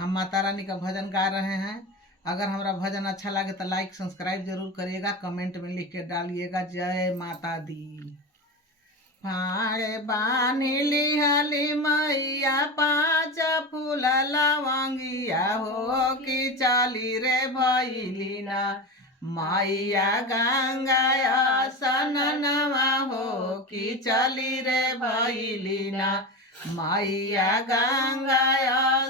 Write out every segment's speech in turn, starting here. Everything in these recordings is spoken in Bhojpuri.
हम माता रानी का भजन गा रहे हैं। अगर हमारा भजन अच्छा लगे तो लाइक सब्सक्राइब जरूर करिएगा, कमेंट में लिख के डालिएगा। जय माता दी। फाड़े बानी लिहली मैया पाँच फूल लवंगिया हो कि चली रे भैली ना मैया गंगा सननवा हो कि चली रे भैली ना मैया गंगा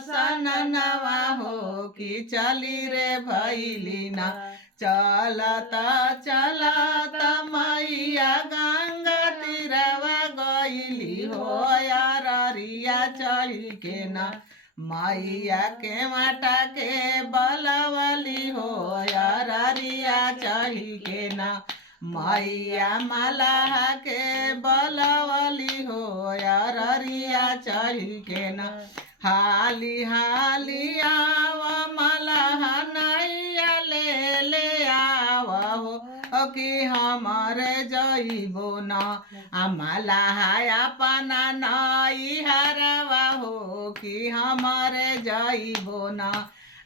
सननवा हो कि चली रे भैली ना। चलता चलता मैया गंगा तीरवा गईली हो यारिया चढ़ी के ना मैया के माटा के बलवली हो यारिया चढ़ी के ना मैया मलाह के बलवली हो यारिया चढ़ी के ना। हाली हाली आव मलाह नैया ले ले आव हो कि हमारे जइबो ना मलाह अपना नई हरवा हो कि हमारे जइबो ना।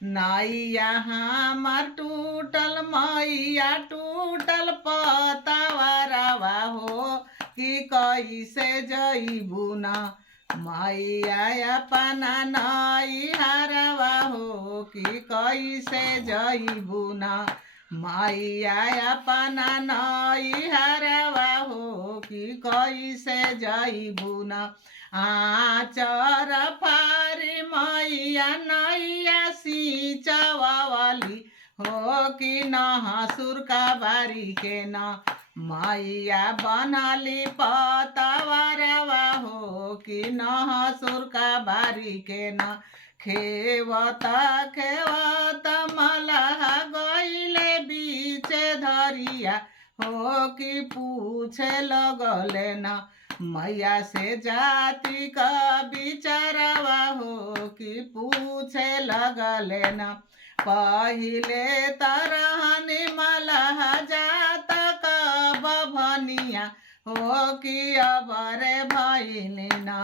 नैया हमार टूटल मैया टूटल पतवरवा हो कि कैसे जइबू ना मैया अपना नई हरवा हो कि कैसे जइबू ना मैया अपना नई हरवा हो कि कैसे जइबू ना। आचर फारी मैया नैया सिंचवाली हो कि नहसुर का बारी के ना मैया बनली पतवरवा हो कि नहसुर का बारी के ना। खेवत खेवत मलाह गईले बीचे धरिया हो कि पूछे लगले ना मैया से जाति का बिचारवा हो कि पूछे लगले ना। पहिले तरहनी मलाह जात का बभनिया हो कि अबरे भइली ना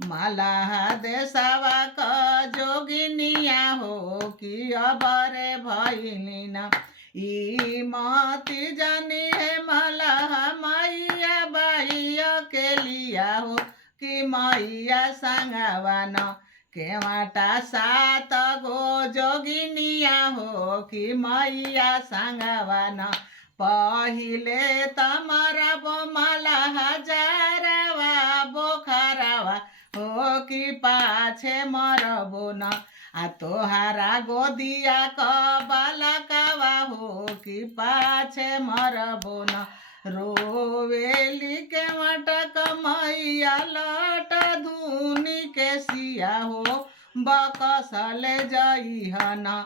मलाह देशवा का जोगिनिया हो कि अबरे भइली ना। ई मती जानी है मलाह मैया बाइया के लिया हो कि मैया संगवा न केवाटा सात गो जोगिनिया हो कि मैया संगवा न। पहिले तमरा बो मलाह जारवा बोखरवा हो कि पाछे मरबो न तोहारा गोदिया क बालकवा हो कि पाछे मरबो न। रोवेली के मटक मैया लट धुनी के सिया हो बकसले जइहना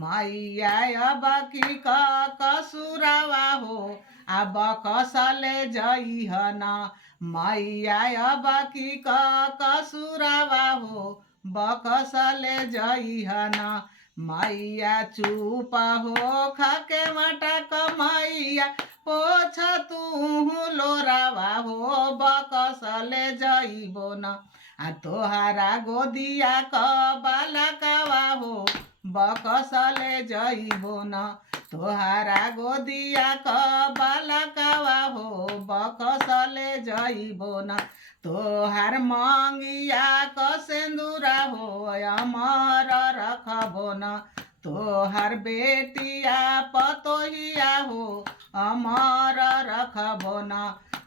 मैया अब की कसुरवा हो अब कसले जइहना मैया अब की कसुरवा हो बकसले जइहना। मैया चुप हो खाके मटक मैया पोछ तू लोरावा हो बकसले जइबो न तोहारा गोदिया क बालकवा हो बकसले जइबो न तोहारा गोदिया क बालकवा हो बकसले जइबो न। तोहार मंगिया क सिंदूरा हो अमर रखबो न तोहार बेटिया पतोहिया हो अमर रखबो न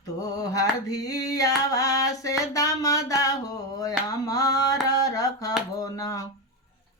तोहार धियावा से दामदा हो अमर रखबो न।